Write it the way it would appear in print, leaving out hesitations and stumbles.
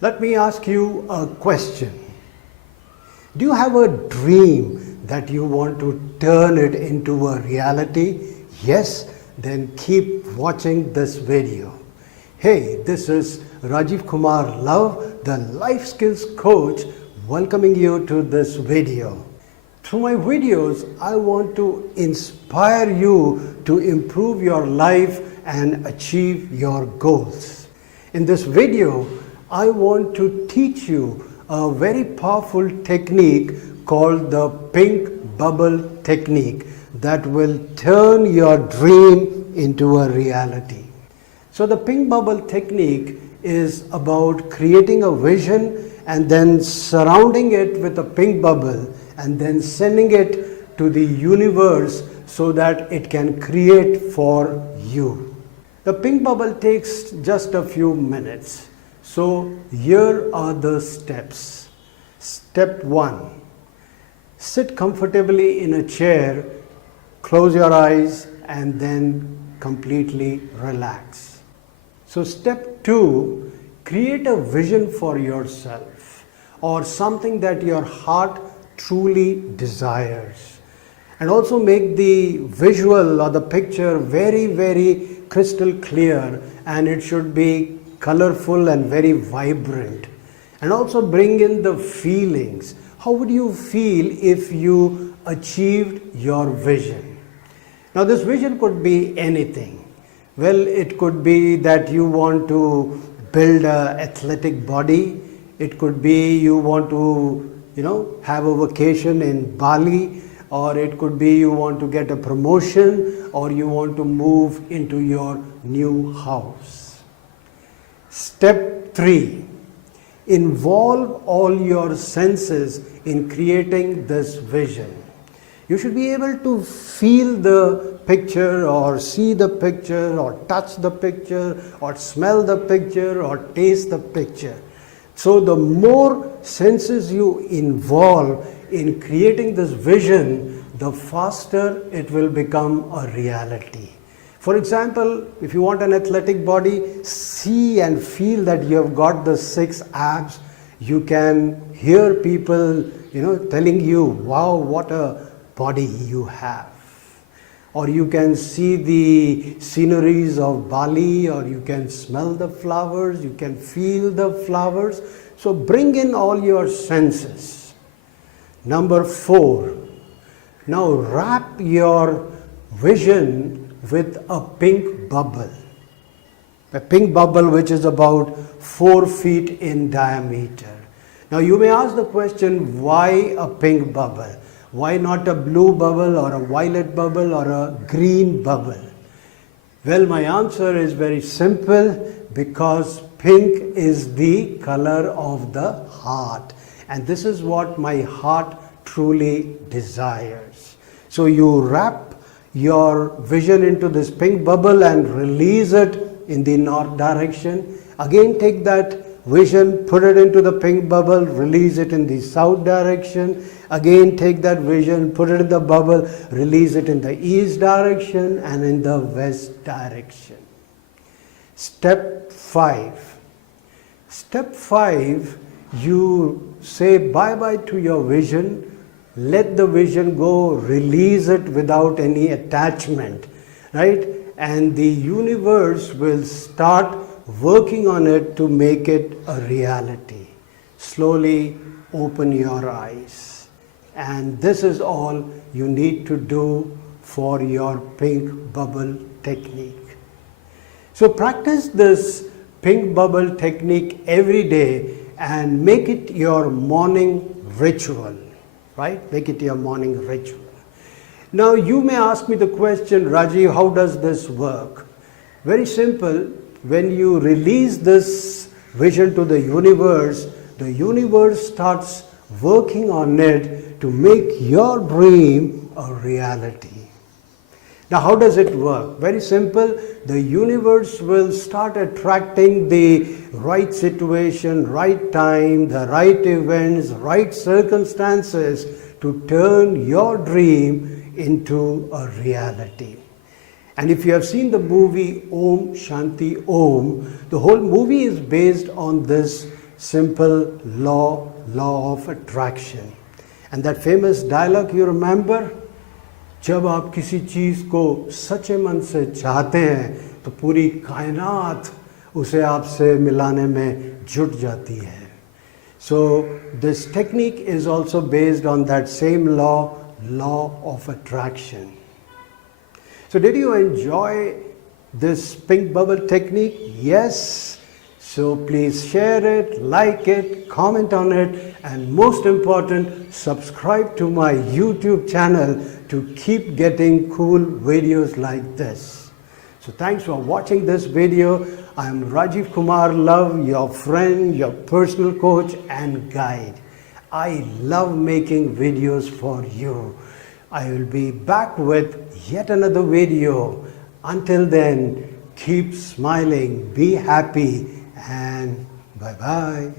Let me ask you a question. Do you have a dream that you want to turn it into a reality? Yes? Then keep watching this video. Hey, this is RajivKumarLuv, the life skills coach, welcoming you to this video. Through my videos, I want to inspire you to improve your life and achieve your goals. In this video, I want to teach you a very powerful technique called the pink bubble technique that will turn your dream into a reality. So the pink bubble technique is about creating a vision and then surrounding it with a pink bubble and then sending it to the universe so that it can create for you. The pink bubble takes just a few minutes. So here are the steps. Step 1. Sit comfortably in a chair, close your eyes and then completely relax. So step 2, create a vision for yourself or something that your heart truly desires. And also make the visual or the picture very crystal clear, and it should be colorful and very vibrant. And also bring in the feelings. How would you feel if you achieved your vision? Now this vision could be anything. Well, it could be that you want to build an athletic body. It could be you want to, have a vacation in Bali, or it could be you want to get a promotion, or you want to move into your new house. Step 3. Involve all your senses in creating this vision. You should be able to feel the picture or see the picture or touch the picture or smell the picture or taste the picture. So the more senses you involve in creating this vision, the faster it will become a reality. For example, if you want an athletic body, see and feel that you have got the 6 abs. You can hear people, telling you, wow, what a body you have. Or you can see the sceneries of Bali, or you can smell the flowers, you can feel the flowers. So bring in all your senses. Number 4, now wrap your vision with a pink bubble. A pink bubble which is about 4 feet in diameter. Now you may ask the question, why a pink bubble? Why not a blue bubble or a violet bubble or a green bubble? Well, my answer is very simple, because pink is the color of the heart. And this is what my heart truly desires. So you wrap your vision into this pink bubble and release it in the north direction. Again, take that vision, put it into the pink bubble, release it in the south direction. Again, take that vision, put it in the bubble, release it in the east direction and in the west direction. Step 5. Step 5, you say bye-bye to your vision. Let the vision go, release it without any attachment, right? And the universe will start working on it to make it a reality. Slowly open your eyes. And this is all you need to do for your pink bubble technique. So practice this pink bubble technique every day and make it your morning ritual. Right? Make it your morning ritual. Now you may ask me the question, Rajiv, how does this work? Very simple. When you release this vision to the universe starts working on it to make your dream a reality. Now how does it work? Very simple. The universe will start attracting the right situation, right time, the right events, right circumstances to turn your dream into a reality. And if you have seen the movie Om Shanti Om, the whole movie is based on this simple law of attraction. And that famous dialogue you remember? जब आप किसी चीज़ को सच्चे मन से चाहते हैं तो पूरी कायनात उसे आपसे मिलाने में जुट जाती है. So this technique is also based on that same law of attraction. So did you enjoy this pink bubble technique? Yes. So please share it, like it, comment on it, and most important, subscribe to my YouTube channel to keep getting cool videos like this. So thanks for watching this video. I am RajivKumarLuv, your friend, your personal coach and guide. I love making videos for you. I will be back with yet another video. Until then, keep smiling, be happy, and bye-bye.